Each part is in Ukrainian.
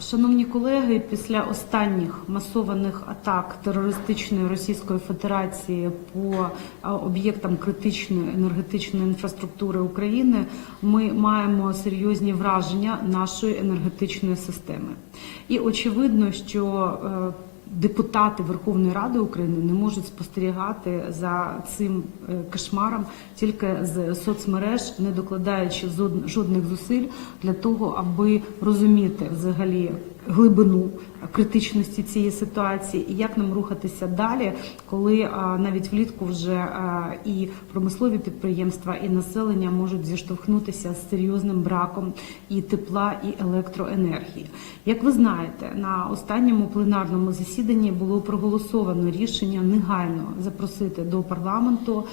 Шановні колеги, після останніх масованих атак терористичної Російської Федерації по об'єктам критичної енергетичної інфраструктури України ми маємо серйозні враження нашої енергетичної системи. І очевидно, що е, депутати Верховної Ради України не можуть спостерігати за цим е, кошмаром тільки з соцмереж, не докладаючи жодних зусиль для того, аби розуміти взагалі глибину критичності цієї ситуації і як нам рухатися далі, коли навіть влітку вже і промислові підприємства, і населення можуть зіштовхнутися з серйозним браком і тепла, і електроенергії. Як ви знаєте, на останньому пленарному засіданні було проголосовано рішення негайно запросити до парламенту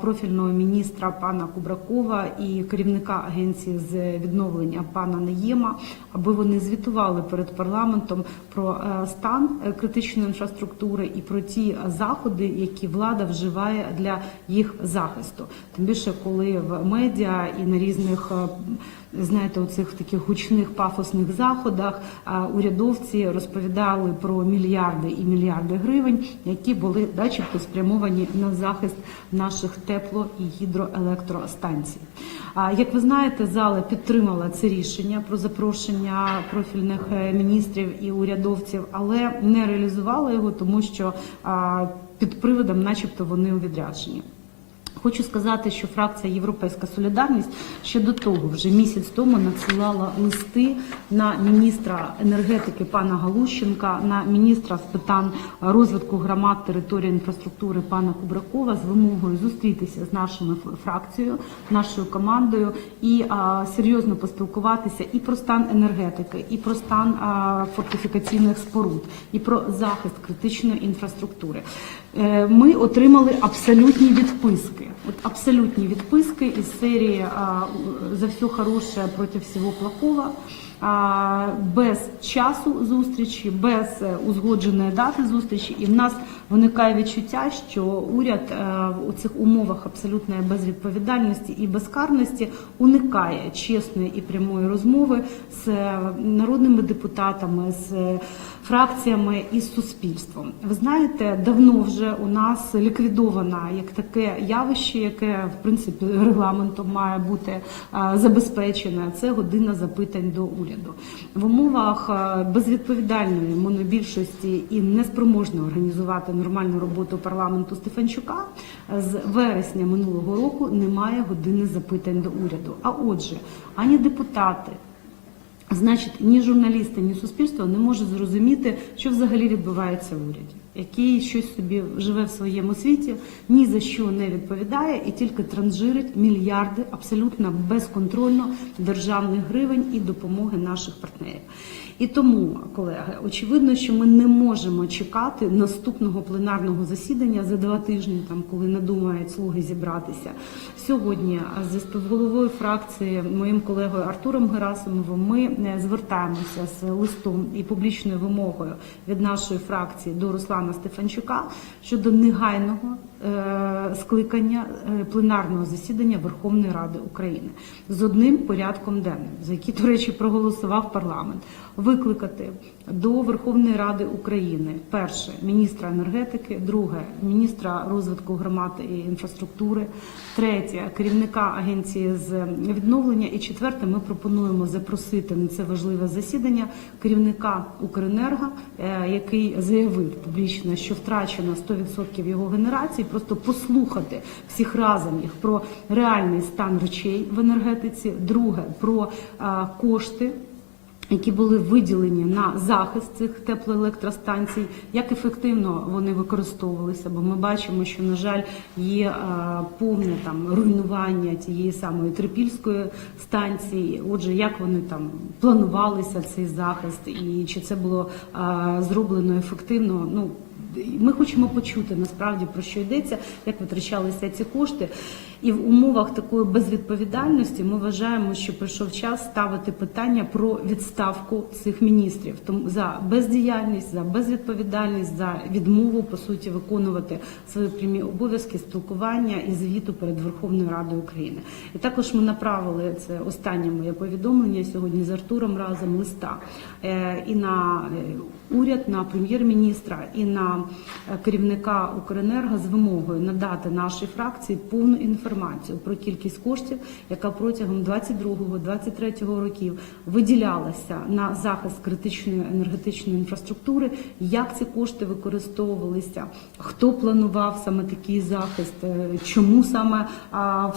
профільного міністра пана Кубракова і керівника агенції з відновлення пана Наєма, аби вони звітували перед парламентом про е, стан е, критичної інфраструктури і про ті е, заходи, які влада вживає для їх захисту. Тим більше, коли в медіа і на різних знаєте, оцих таких гучних пафосних заходах урядовці розповідали про мільярди і мільярди гривень, які були начебто спрямовані на захист наших тепло і гідроелектростанцій. Як ви знаєте, зала підтримала це рішення про запрошення профільних е, міністрів і урядовців, але не реалізувала його, тому що під приводом, начебто, вони у відрядженні. Хочу сказати, що фракція Європейська Солідарність ще до того, вже місяць тому надсилала листи на міністра енергетики пана Галущенка, на міністра з питань розвитку громад території інфраструктури пана Кубракова з вимогою зустрітися з нашою фракцією, нашою командою і а, серйозно поспілкуватися і про стан енергетики, і про стан а, фортифікаційних споруд, і про захист критичної інфраструктури. Е, Ми отримали абсолютні відписки. От абсолютні відписки із серії за все хороше проти всього плохого, без часу зустрічі, без е, узгодженої дати зустрічі. І в нас виникає відчуття, що уряд е, у цих умовах абсолютної безвідповідальності і безкарності уникає чесної і прямої розмови з е, народними депутатами, з фракціями і з суспільством. Ви знаєте, давно вже у нас ліквідовано як таке явище, яке в принципі регламентом має бути е, забезпечене. Це година запитань до уряду в умовах е, безвідповідальної монобільшості і неспроможної організувати нормальну роботу парламенту Стефанчука. е, З вересня минулого року немає години запитань до уряду. А отже, ані депутати. Значить, ні журналісти, ні суспільство не може зрозуміти, що взагалі відбувається в уряді, який щось собі живе в своєму світі, ні за що не відповідає і тільки транжирить мільярди абсолютно безконтрольно державних гривень і допомоги наших партнерів. І тому, колеги, очевидно, що ми не можемо чекати наступного пленарного засідання за два тижні, там коли надумають слуги зібратися. Сьогодні зі співголовою фракції, моїм колегою Артуром Герасимовим, ми е, звертаємося з листом і публічною вимогою від нашої фракції до Руслана Стефанчука щодо негайного е, скликання е, пленарного засідання Верховної Ради України з одним порядком денним, за який, до речі, проголосував парламент. Викликати до Верховної Ради України перше міністра енергетики, друге міністра розвитку громад і інфраструктури, третє керівника агенції з відновлення. І четверте, ми пропонуємо запросити на це важливе засідання керівника Укренерго, е, який заявив публічно, що втрачено 100% його генерації, просто послухати всіх разом їх про реальний стан речей в енергетиці. Друге про е, кошти які були виділені на захист цих теплоелектростанцій, як ефективно вони використовувалися, бо ми бачимо, що на жаль є е, повне там руйнування тієї самої трипільської станції. Отже, як вони там планувалися цей захист, і чи це було е, зроблено ефективно? Ну ми хочемо почути насправді про що йдеться, як витрачалися ці кошти. І в умовах такої безвідповідальності ми вважаємо, що прийшов час ставити питання про відставку цих міністрів тому за бездіяльність, за безвідповідальність, за відмову по суті виконувати свої прямі обов'язки спілкування і звіту перед Верховною Радою України. І також ми направили це останнє моє повідомлення сьогодні з Артуром разом листа е, і на е, уряд, на прем'єр-міністра і на е, керівника Укренерго з вимогою надати нашій фракції повну інформацію про кількість коштів, яка протягом 22-23 років виділялася на захист критичної енергетичної інфраструктури, як ці кошти використовувалися, хто планував саме такий захист, е, чому саме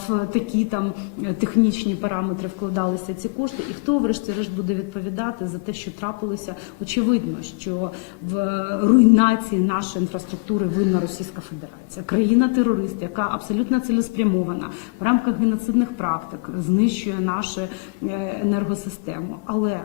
в такі там технічні параметри вкладалися ці кошти, і хто, врешті-решт, буде відповідати за те, що трапилося. Очевидно, що в руйнації нашої інфраструктури винна Російська Федерація, країна-терорист, яка абсолютно цілеспрямована в рамках геноцидних практик, знищує нашу е, енергосистему. Але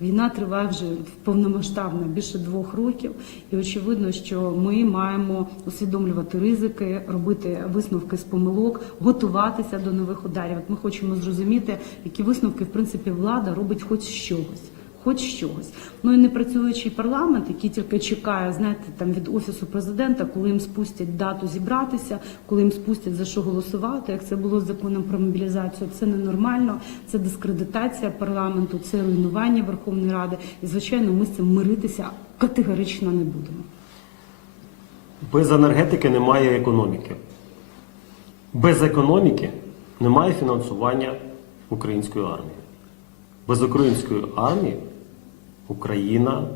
Війна триває вже повномасштабно більше двох років, і очевидно, що ми маємо усвідомлювати ризики, робити висновки з помилок, готуватися до нових ударів. От ми хочемо зрозуміти, які висновки в принципі влада робить, хоч чогось. Хоч чогось. Ну і непрацюючий парламент, який тільки чекає, знаєте, там від офісу президента, коли їм спустять дату зібратися, коли їм спустять за що голосувати, як це було з законом про мобілізацію. Це ненормально, це дискредитація парламенту, це руйнування Верховної Ради. І звичайно, ми з цим миритися категорично не будемо. Без енергетики немає економіки. Без економіки немає фінансування української армії. Без української армії Україна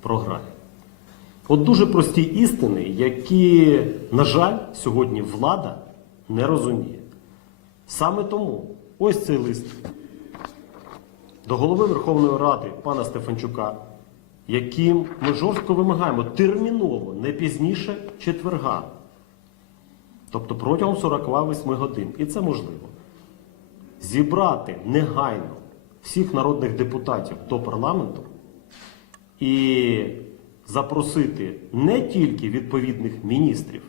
програє. От дуже прості істини, які, на жаль, сьогодні влада не розуміє. Саме тому ось цей лист до голови Верховної Ради пана Стефанчука, яким ми жорстко вимагаємо терміново, не пізніше четверга, тобто протягом 48 годин, і це можливо, зібрати негайно всіх народних депутатів до парламенту і запросити не тільки відповідних міністрів,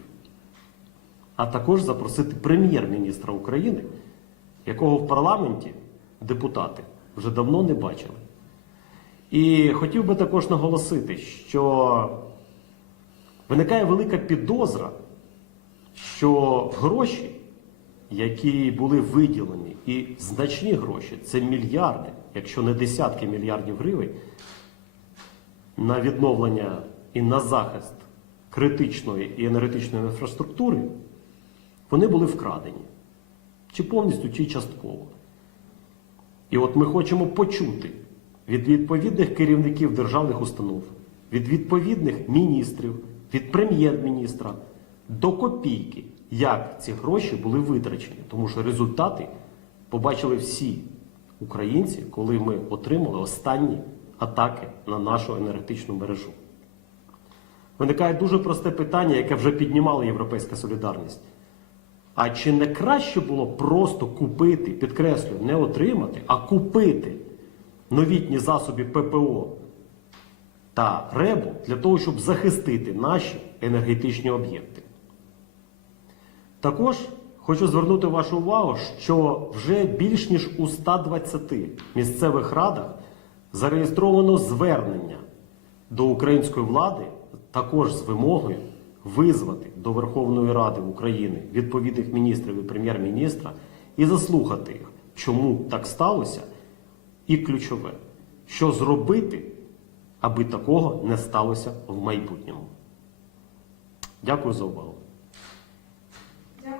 а також запросити прем'єр-міністра України, якого в парламенті депутати вже давно не бачили. І хотів би також наголосити, що виникає велика підозра, що гроші, які були виділені, і значні гроші, це мільярди, якщо не десятки мільярдів гривень, на відновлення і на захист критичної і енергетичної інфраструктури, вони були вкрадені. Чи повністю, чи частково. І от ми хочемо почути від відповідних керівників державних установ, від відповідних міністрів, від прем'єр-міністра до копійки, як ці гроші були витрачені. Тому що результати побачили всі українці, коли ми отримали останні атаки на нашу енергетичну мережу. Виникає дуже просте питання, яке вже піднімала Європейська солідарність. А чи не краще було просто купити, підкреслюю, не отримати, а купити новітні засоби ППО та РЕБу для того, щоб захистити наші енергетичні об'єкти? Також хочу звернути вашу увагу, що вже більш ніж у 120 місцевих радах зареєстровано звернення до української влади також з вимогою визвати до Верховної Ради України відповідних міністрів і прем'єр-міністра і заслухати їх, чому так сталося, і ключове, що зробити, аби такого не сталося в майбутньому. Дякую за увагу.